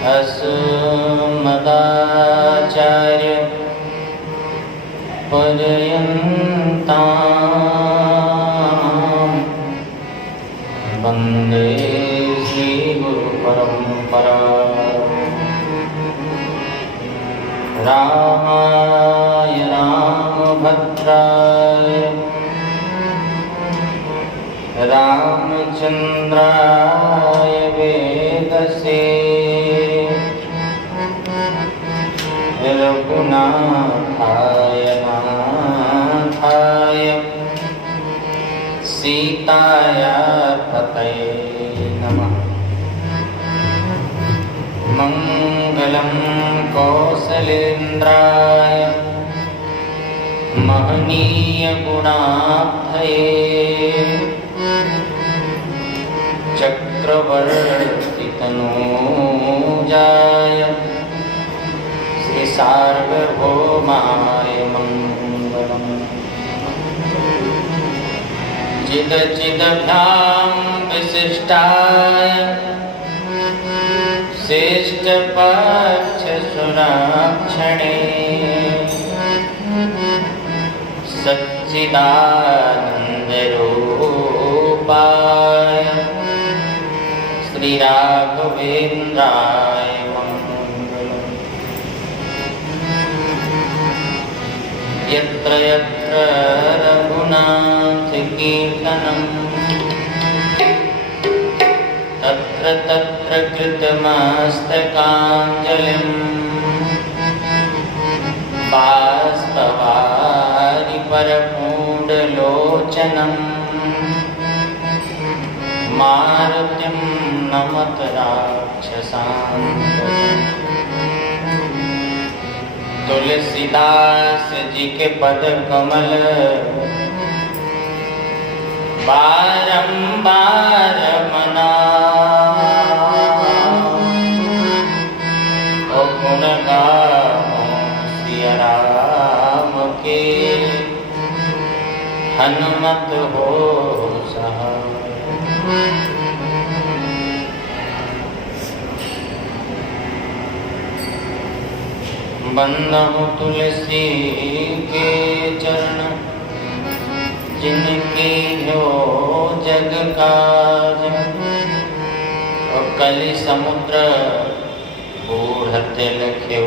अस्मदाचार्य पर्यन्तां वन्दे श्रीगुरुपरम्परा। रामाय रामभद्राय रामचन्द्राय वेदसे रघुनाथाय नाथाय सीताया पतये नमः। मङ्गलं कौसलेन्द्राय महनीय गुणाब्धये चक्रवर्ती तनूजाय श्री सार्वभौमाय मङ्गलम्। चिदचिदभ्यां विशिष्टाय श्रेष्ठपक्षसुराक्षणे सच्चिदानन्दरूपाय श्री राघवेन्द्राय मङ्गलम्। यत्र यत्र रघुनाथकीर्तनं तत्र तत्र कृतमस्तकाञ्जलिं बाष्पवारि परपूर्णलोचनं मारुतिं नमत राक्षसान्तकम्। तुलसीदास जी के पद कमल बारंबार मनाओ, गुण गाओ सिया राम के, हनुमत हो सहाय। बंदहु तुलसी के चरण, जिनके हो जग काज। और कलि समुद्र बूढ़त लख्यो,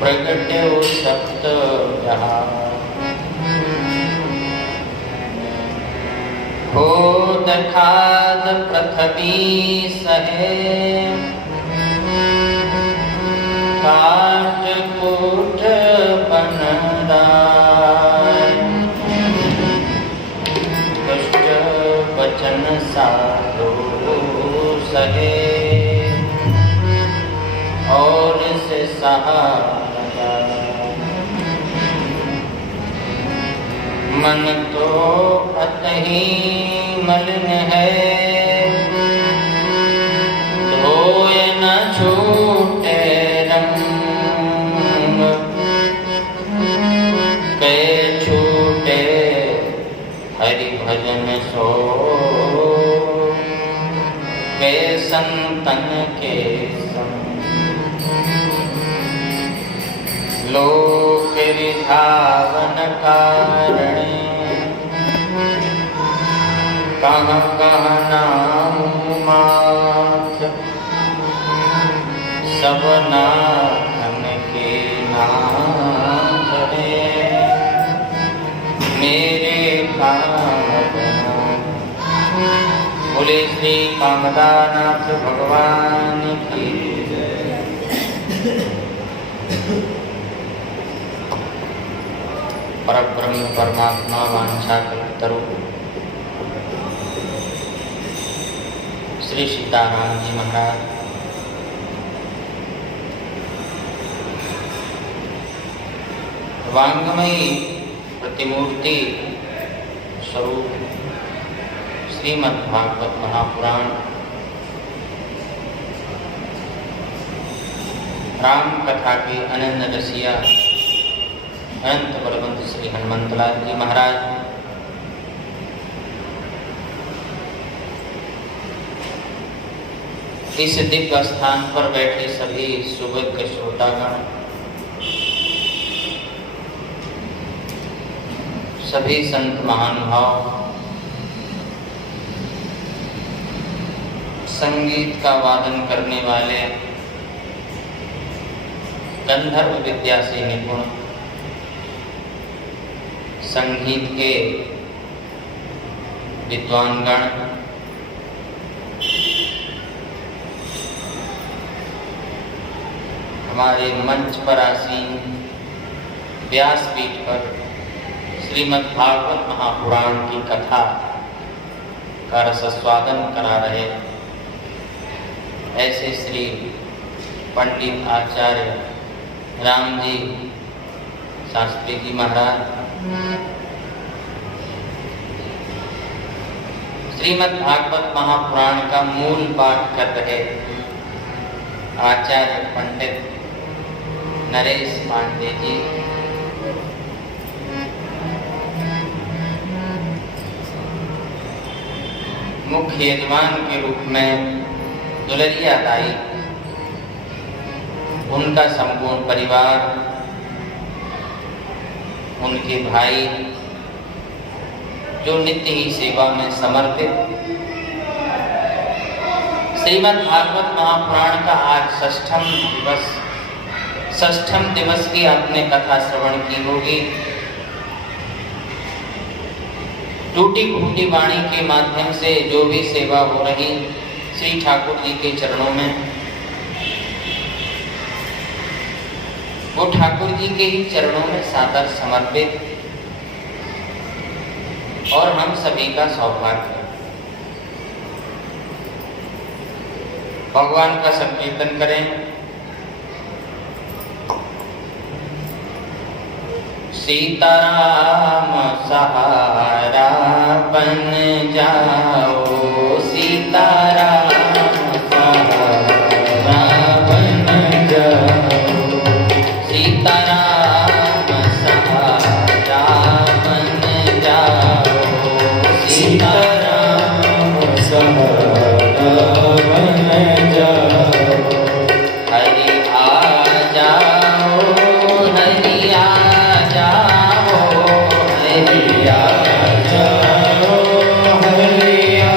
प्रगट्यो सप्त हो दखाद पृथ्वी सहे, काट कूट बनराय। दुष्ट वचन साधु सहे, और से सहा मन तो अतहि मलिन है, धोय न छूटे रंग। कै छूटे हरि भजन सो, कै संतन के संग। लोक रिझावन कारणे, कहाँ कहाँ नाम मात। सब नाथन के नाथ है, मेरे कामना। बोले श्री कामदानाथ भगवान की। परब्रह्म परमात्मा वांछा कल्पतरु श्री सीताराम जी महाराज वांगमयी प्रतिमूर्ति स्वरूप श्रीमद्भागवत महापुराण राम कथा के अनंत रसिया अनंत बलवंत श्री हनुमंतलाल जी महाराज इस दिव्य स्थान पर बैठे सभी सुविज्ञ श्रोतागण, सभी संत महानुभाव, संगीत का वादन करने वाले, गंधर्व विद्या से निपुण, संगीत के विद्वानगण, हमारे मंच पर आसीन व्यासपीठ पर श्रीमद् भागवत महापुराण की कथा का रसस्वादन करा रहे ऐसे श्री पंडित आचार्य राम जी शास्त्री जी महाराज, श्रीमद् भागवत महापुराण का मूल पाठ कर रहे आचार्य पंडित नरेश पांडे जी, मुख्य यजमान के रूप में दुलरिया दाई, उनका संपूर्ण परिवार, उनके भाई जो नित्य ही सेवा में समर्पित, श्रीमद् भागवत महापुराण का आज षष्ठम दिवस की आपने कथा श्रवण की होगी। टूटी फूटी वाणी के माध्यम से जो भी सेवा हो रही श्री ठाकुर जी के चरणों में, वो ठाकुर जी के ही चरणों में सादर समर्पित और हम सभी का सौभाग्य। भगवान का संकीर्तन करें। सीताराम सहारा बन जाओ, सीताराम सहारा बन जाओ, सीताराम सहारा बन जाओ, सीताराम सहारा बन जाओ। हरि आ जाओ, हरि आ जाओ, हरि आ जाओ, हरि आ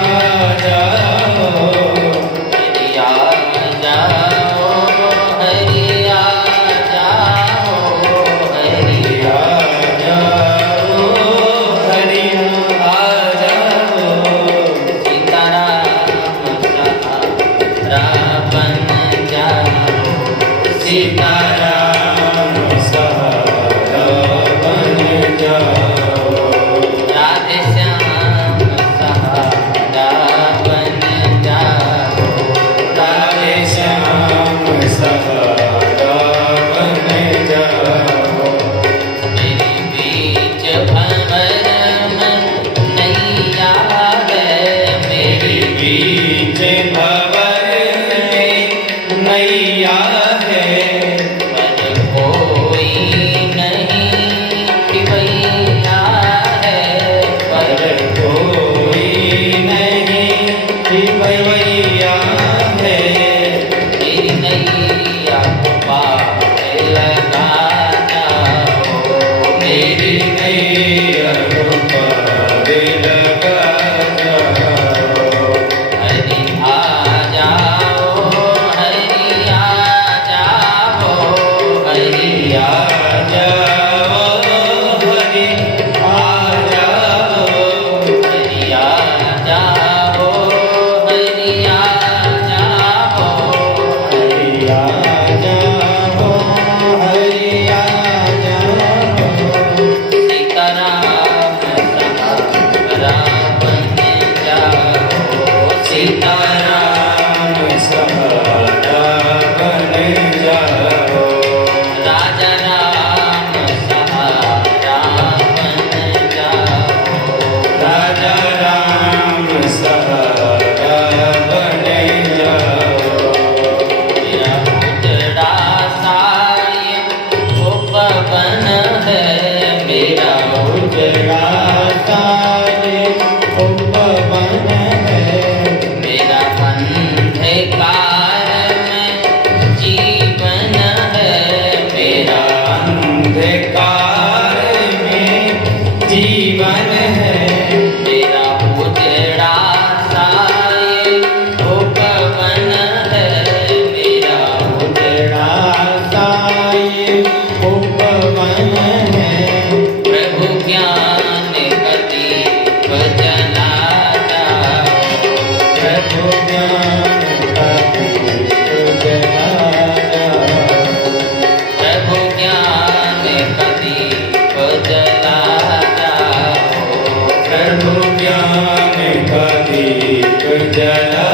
चला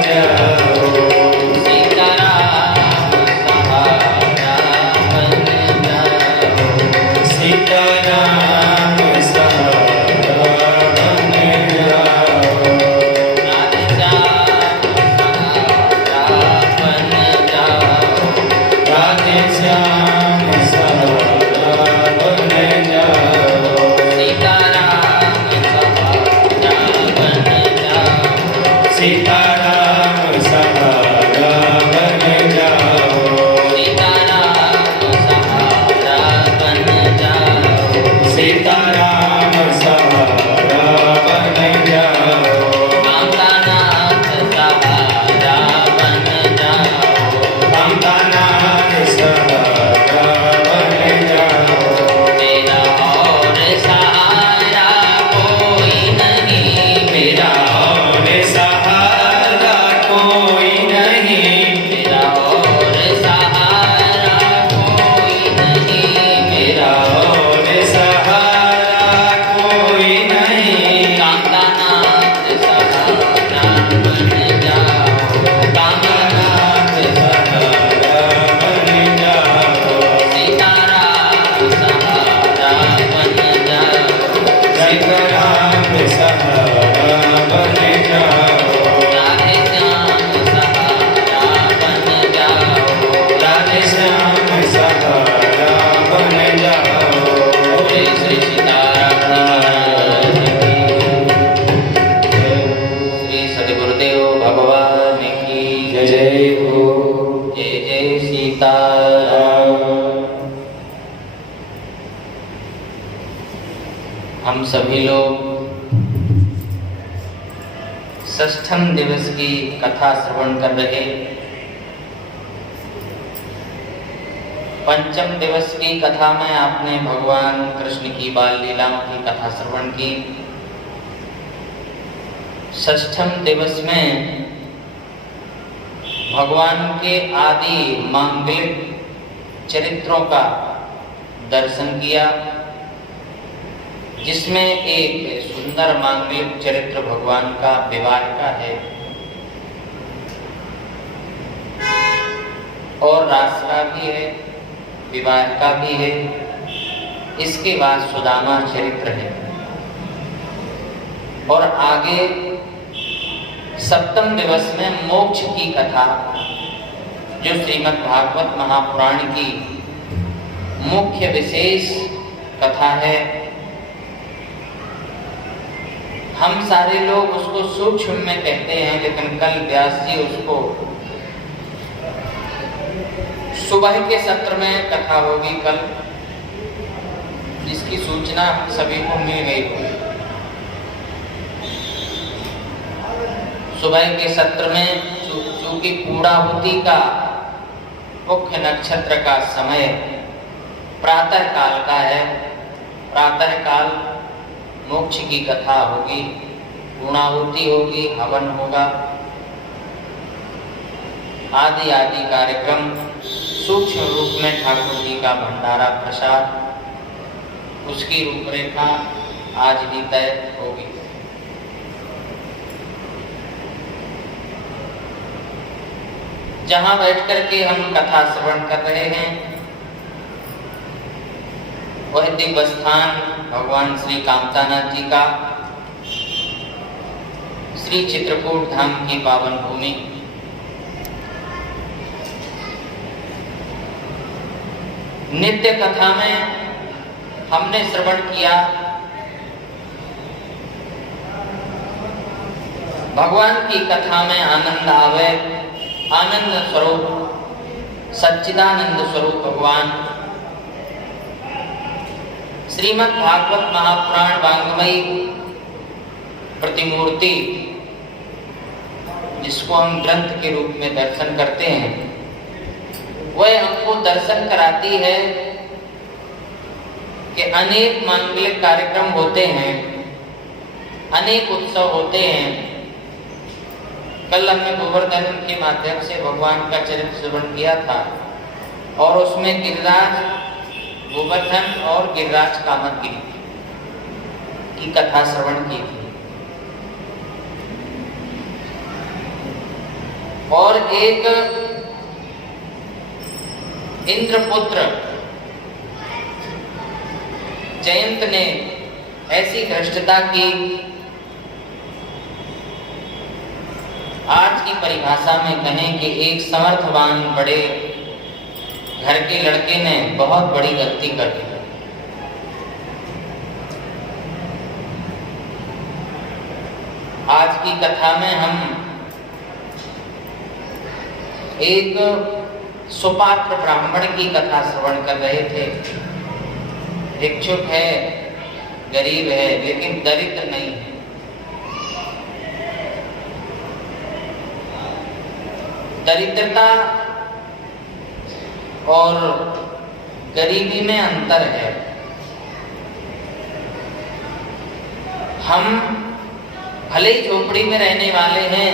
जाओ। सीताराम सहारा बन जाओ। सीताराम सहारा बन जाओ। राधे श्याम सहारा बन जाओ। सीताराम सहारा बन जाओ। सीताराम सहारा बन जाओ। सीताराम सहारा बन जाओ। कामतानाथ सहारा बन जाओ। कामतानाथ सहारा बन जाओ। मेरा और सहारा कोई नहीं। मेरा और सहारा कोई नहीं। मेरा और सहारा कोई नहीं। मेरा और सहारा कोई नहीं। कामतानाथ सहारा बन जाओ। कामतानाथ सहारा बन जाओ। सीताराम सहारा बन जाओ। सीताराम सहारा बन जाओ। राधे श्याम सहारा बन जाओ। राधे श्याम सहारा बन जाओ। बोले श्री सीताराम महाराज की। श्री सद्गुरुदेव भगवान की जय जय हो। जय जय सीताराम। हम सभी लोग षष्ठम दिवस की कथा श्रवण कर रहे। पंचम दिवस की कथा में आपने भगवान कृष्ण की बाल लीलाओं की कथा श्रवण की। षष्ठम दिवस में भगवान के आदि मांगलिक चरित्रों का दर्शन किया, जिसमें एक सुंदर मांगलिक चरित्र भगवान का विवाह का है और रास का भी है, विवाह का भी है। इसके बाद सुदामा चरित्र है और आगे सप्तम दिवस में मोक्ष की कथा, जो श्रीमद् भागवत महापुराण की मुख्य विशेष कथा है। हम सारे लोग उसको सूक्ष्म में कहते हैं, लेकिन कल व्यास जी उसको सुबह के सत्र में कथा होगी कल, जिसकी सूचना हम सभी को मिल गई होगी। सुबह के सत्र में चूंकि पूर्णाहुति का मुख्य नक्षत्र का समय प्रातः काल का है, प्रातः काल मोक्ष की कथा होगी, पूर्णाहुति होगी, हवन होगा, आदि आदि कार्यक्रम, सूक्ष्म रूप में ठाकुर जी का भंडारा प्रसाद, उसकी रूपरेखा आज भी तय होगी। जहां बैठ करके हम कथा श्रवण कर रहे हैं वह दिव्य स्थान भगवान श्री कामतानाथ जी का श्री चित्रकूट धाम की पावन भूमि। नित्य कथा में हमने श्रवण किया भगवान की कथा में आनंद आवे, आनंद स्वरूप सच्चिदानंद स्वरूप भगवान श्रीमद् भागवत महापुराण वांग्मयी प्रतिमूर्ति, जिसको हम ग्रंथ के रूप में दर्शन करते हैं, वह हमको दर्शन कराती है कि अनेक मांगलिक कार्यक्रम होते हैं, अनेक उत्सव होते हैं। कल हमने गोवर्धन के माध्यम से भगवान का चरित्र श्रवण किया था और उसमें गिरिराज गोवर्धन और गिरिराज कामदगिरि की कथा श्रवण की थी। और एक इंद्रपुत्र जयंत ने ऐसी धृष्टता की, आज की परिभाषा में कहें कि एक समर्थवान बड़े घर के लड़के ने बहुत बड़ी गलती कर दी। आज की कथा में हम एक सुपात्र ब्राह्मण की कथा श्रवण कर रहे थे। भिक्षुक है, गरीब है, लेकिन दरिद्र नहीं है। दरिद्रता और गरीबी में अंतर है। हम भले ही झोपड़ी में रहने वाले हैं,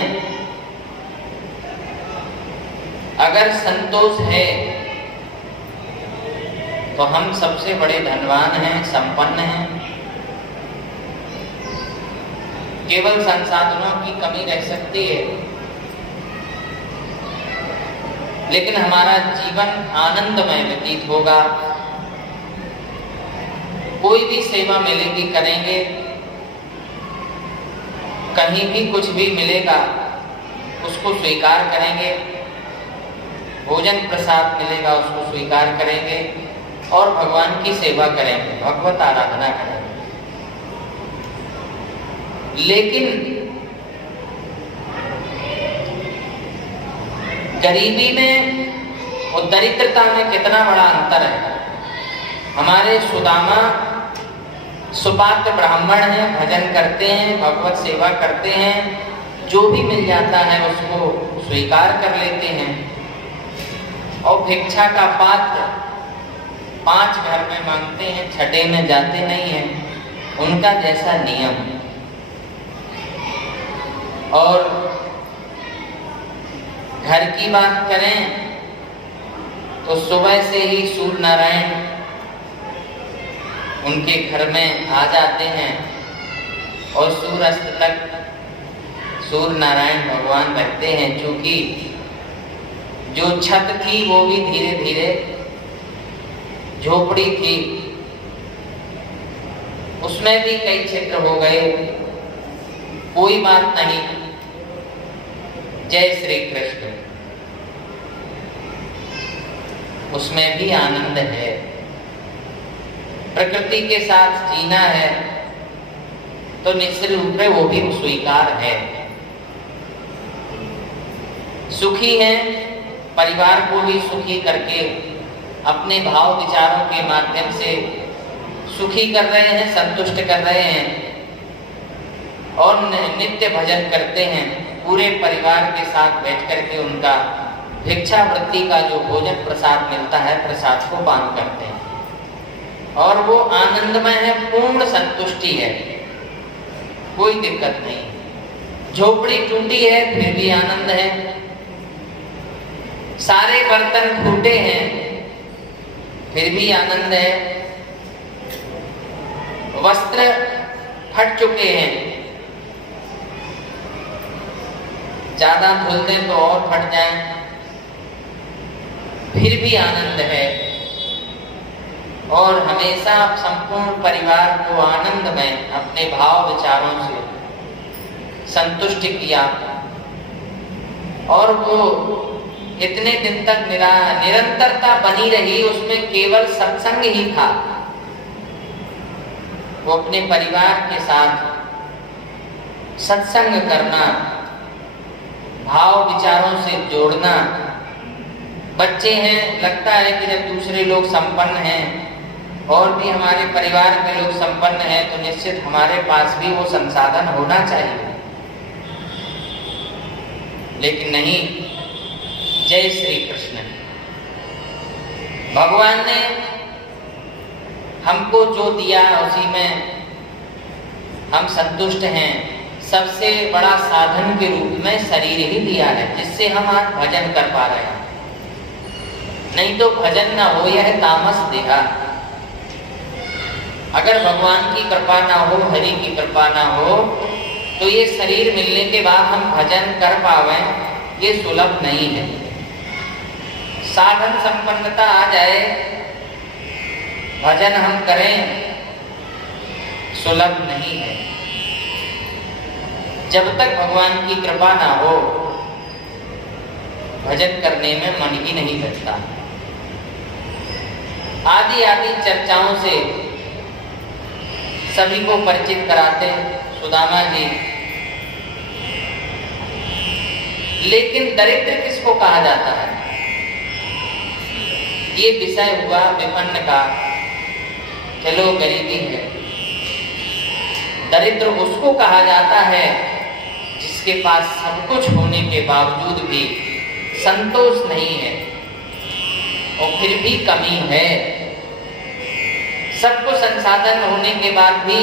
अगर संतोष है तो हम सबसे बड़े धनवान हैं, संपन्न हैं। केवल संसाधनों की कमी रह सकती है, लेकिन हमारा जीवन आनंदमय व्यतीत होगा। कोई भी सेवा मिलेगी करेंगे, कहीं भी कुछ भी मिलेगा उसको स्वीकार करेंगे, भोजन प्रसाद मिलेगा उसको स्वीकार करेंगे और भगवान की सेवा करेंगे, भगवत आराधना करेंगे। लेकिन गरीबी में और दरिद्रता में कितना बड़ा अंतर है। हमारे सुदामा सुपात्र ब्राह्मण हैं, भजन करते हैं, भगवत सेवा करते हैं, जो भी मिल जाता है उसको स्वीकार कर लेते हैं। और भिक्षा का पात्र 5 घर में मांगते हैं, छठे में जाते नहीं हैं, उनका जैसा नियम। और घर की बात करें तो सुबह से ही सूर्य नारायण उनके घर में आ जाते हैं और सूर्यास्त तक सूर्य नारायण भगवान रहते हैं। क्योंकि जो छत थी वो भी धीरे धीरे झोपड़ी थी, उसमें भी कई छिद्र हो गए, कोई बात नहीं। जय श्री कृष्ण। उसमें भी आनंद है, प्रकृति के साथ जीना है तो निश्चित रूप में वो भी स्वीकार है। सुखी हैं, परिवार को भी सुखी करके अपने भाव विचारों के माध्यम से सुखी कर रहे हैं, संतुष्ट कर रहे हैं और नित्य भजन करते हैं। पूरे परिवार के साथ बैठ करके उनका भिक्षावृत्ति का जो भोजन प्रसाद मिलता है, प्रसाद को पान करते हैं और वो आनंदमय है, पूर्ण संतुष्टि है, कोई दिक्कत नहीं। झोपड़ी टूटी है फिर भी आनंद है, सारे बर्तन फूटे हैं फिर भी आनंद है, वस्त्र फट चुके हैं, ज्यादा धुल दें तो और फट जाएं, फिर भी आनंद है। और हमेशा संपूर्ण परिवार को आनंद में अपने भाव विचारों से संतुष्ट किया और वो इतने दिन तक निरंतरता बनी रही। उसमें केवल सत्संग ही था। वो अपने परिवार के साथ सत्संग करना, भाव विचारों से जोड़ना। बच्चे हैं, लगता है कि जब दूसरे लोग संपन्न हैं और भी हमारे परिवार के लोग संपन्न हैं तो निश्चित हमारे पास भी वो संसाधन होना चाहिए, लेकिन नहीं। जय श्री कृष्ण। भगवान ने हमको जो दिया उसी में हम संतुष्ट हैं। सबसे बड़ा साधन के रूप में शरीर ही दिया है, जिससे हम आज भजन कर पा रहे हैं। नहीं तो भजन ना हो, यह तामस देहा। अगर भगवान की कृपा ना हो, हरि की कृपा ना हो, तो ये शरीर मिलने के बाद हम भजन कर पावे ये सुलभ नहीं है। साधन संपन्नता आ जाए, भजन हम करें, सुलभ नहीं है। जब तक भगवान की कृपा ना हो, भजन करने में मन ही नहीं लगता। आदि आदि चर्चाओं से सभी को परिचित कराते सुदामा जी, लेकिन दरिद्र किसको कहा जाता है? ये विषय हुआ विपन्न का, चलो गरीबी है। दरिद्र उसको कहा जाता है जिसके पास सब कुछ होने के बावजूद भी संतोष नहीं है और फिर भी कमी है। सबको संसाधन होने के बाद भी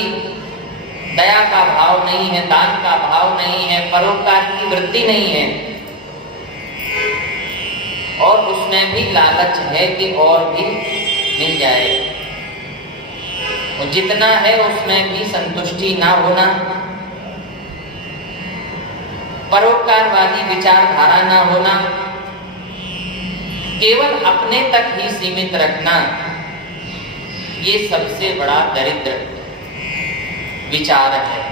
दया का भाव नहीं है, दान का भाव नहीं है, परोपकार की वृत्ति नहीं है, और उसमें भी लालच है कि और भी मिल जाए, और जितना है उसमें भी संतुष्टि ना होना, परोपकारवादी विचारधारा ना होना, केवल अपने तक ही सीमित रखना, ये सबसे बड़ा दरिद्र विचार है।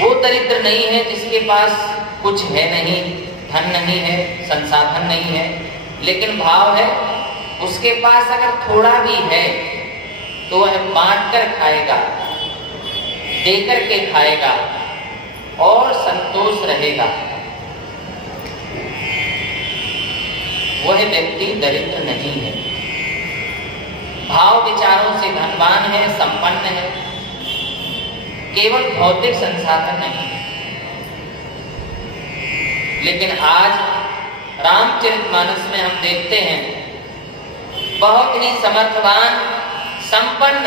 वो दरिद्र नहीं है जिसके पास कुछ है नहीं, धन नहीं है, संसाधन नहीं है, लेकिन भाव है उसके पास अगर थोड़ा भी है तो वह बांट कर खाएगा, देकर के खाएगा और संतोष रहेगा। वह व्यक्ति दरिद्र नहीं है, भाव विचारों से धनवान है, संपन्न है, केवल भौतिक संसाधन नहीं है। लेकिन आज रामचरितमानस में हम देखते हैं बहुत ही समर्थवान, संपन्न,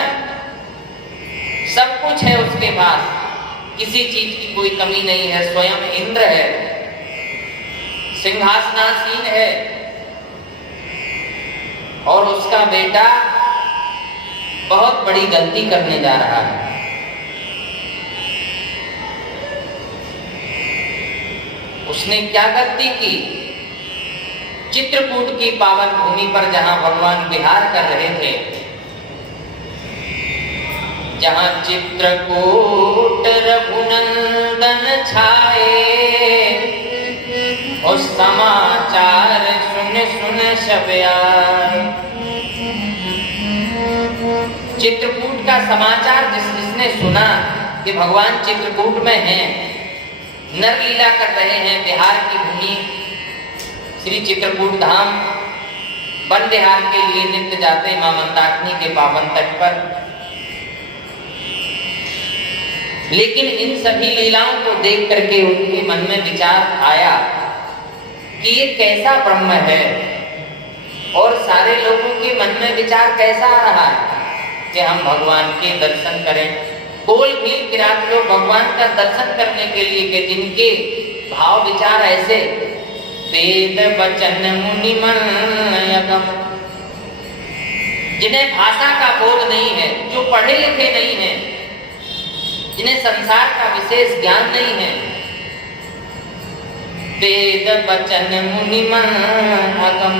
सब कुछ है उसके पास, किसी चीज की कोई कमी नहीं है, स्वयं इंद्र है, सिंहासनासीन है, और उसका बेटा बहुत बड़ी गलती करने जा रहा है। उसने क्या गलती की? चित्रकूट की पावन भूमि पर जहां भगवान विहार कर रहे थे, जहां चित्रकूट रघुनंदन छाए, और समाचार सुन सुन सब आए। चित्रकूट का समाचार जिसने सुना कि भगवान चित्रकूट में हैं, नर लीला कर रहे हैं, बिहार की भूमि श्री चित्रकूट धाम, वन विहार के लिए नित्य जाते मां मंदाकिनी के पावन तट पर। लेकिन इन सभी लीलाओं को देख करके उनके मन में विचार आया कि ये कैसा ब्रह्म है, और सारे लोगों के मन में विचार कैसा आ रहा है कि हम भगवान के दर्शन करें। कोल भील किरात लोग भगवान का दर्शन करने के लिए के जिनके भाव विचार ऐसे, वेद वचन मुनि मन यगम, जिन्हें भाषा का बोध नहीं है, जो पढ़े लिखे नहीं है, जिन्हें संसार का विशेष ज्ञान नहीं है, वेद वचन मुनि मन अगम,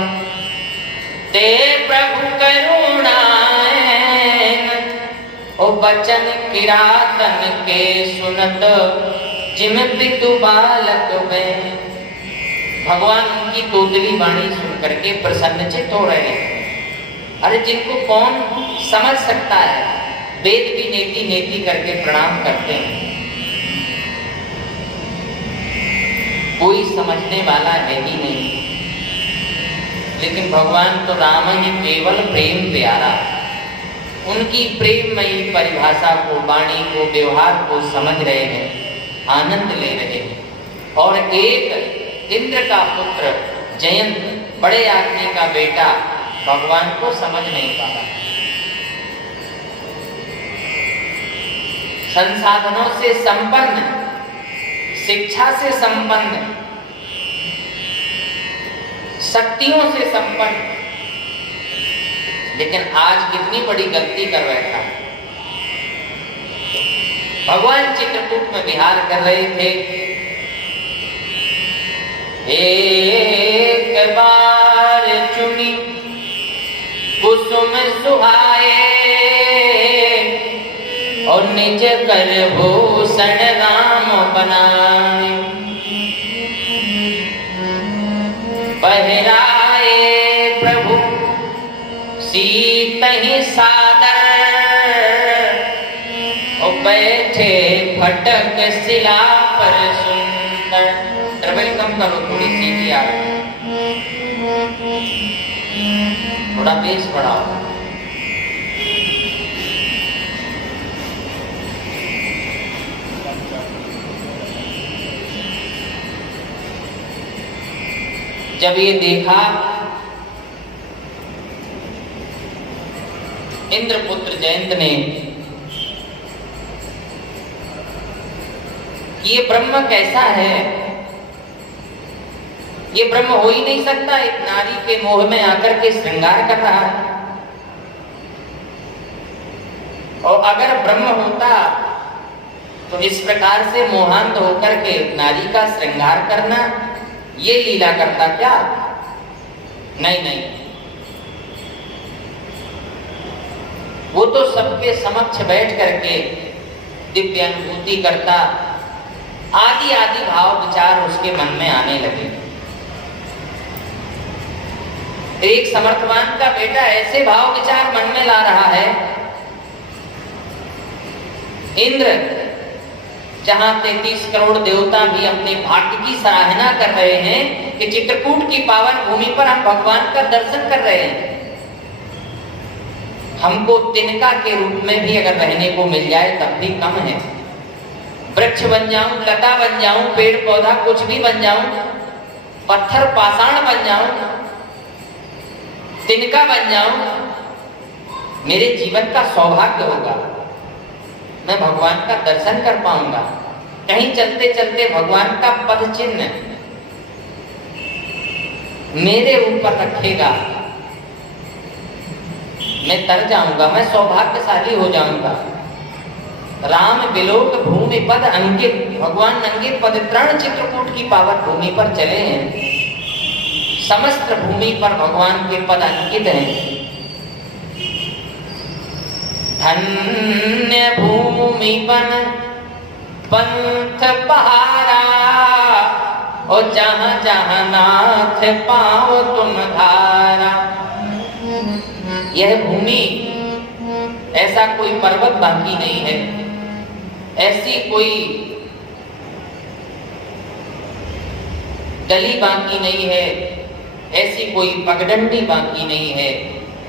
ते प्रभु करुणाएं ओ बचन किरातन के सुनत जिम पितु बालक में। भगवान उनकी तोतली वाणी सुन करके प्रसन्नचित हो रहे हैं। अरे जिनको कौन समझ सकता है, वेद भी नेति नेति करके प्रणाम करते हैं, कोई समझने वाला है ही नहीं। लेकिन भगवान तो राम ही केवल प्रेम प्यारा, उनकी प्रेममयी परिभाषा को, वाणी को, व्यवहार को समझ रहे हैं, आनंद ले रहे हैं। और एक इंद्र का पुत्र जयंत, बड़े आदमी का बेटा, भगवान को समझ नहीं पा रहा। संसाधनों से संपन्न, शिक्षा से संपन्न, शक्तियों से संपन्न, लेकिन आज कितनी बड़ी गलती कर बैठा। भगवान चित्रकूट में विहार कर रहे थे। एक बार चुनी कुसुम सुहाए और निज कर भूषण राम बनाए। पहराए प्रभु सीत ही सादर और बैठे फटक शिला पर सुंदर। ट्रबल कम करो, थोड़ी सीटी आ रही, थोड़ा बेस बढ़ाओ। जब ये देखा इंद्रपुत्र जयंत ने ये ब्रह्म कैसा है, ये ब्रह्म हो ही नहीं सकता, एक नारी के मोह में आकर के श्रृंगार कर रहा है। और अगर ब्रह्म होता तो इस प्रकार से मोहांत होकर के नारी का श्रृंगार करना ये लीला करता क्या? नहीं नहीं, वो तो सबके समक्ष बैठ करके दिव्य अनुभूति करता। आदि आदि भाव विचार उसके मन में आने लगे। एक समर्थवान का बेटा ऐसे भाव विचार मन में ला रहा है, इंद्र जहां 33 करोड़ देवता भी अपने भाग्य की सराहना कर रहे हैं कि चित्रकूट की पावन भूमि पर हम भगवान का दर्शन कर रहे हैं। हमको तिनका के रूप में भी अगर रहने को मिल जाए तब भी कम है। वृक्ष बन जाऊं, लता बन जाऊं, पेड़ पौधा कुछ भी बन जाऊं, पत्थर पाषाण बन जाऊं, तिनका बन जाऊं, मेरे जीवन का सौभाग्य होगा। मैं भगवान का दर्शन कर पाऊंगा। कहीं चलते चलते भगवान का पद चिन्ह मेरे ऊपर रखेगा, मैं तर जाऊंगा, मैं सौभाग्यशाली हो जाऊंगा। राम बिलोक भूमि पद अंकित, भगवान नंगे पद तरण चित्रकूट की पावन भूमि पर चले हैं। समस्त भूमि पर भगवान के पद अंकित हैं। धन्य भूमि बन पंथ पहारा और जहां जहां नाथ पाओ तुम धारा। यह भूमि ऐसा कोई पर्वत बाकी नहीं है, ऐसी कोई गली बाकी नहीं है, ऐसी कोई पगडंडी बाकी नहीं है।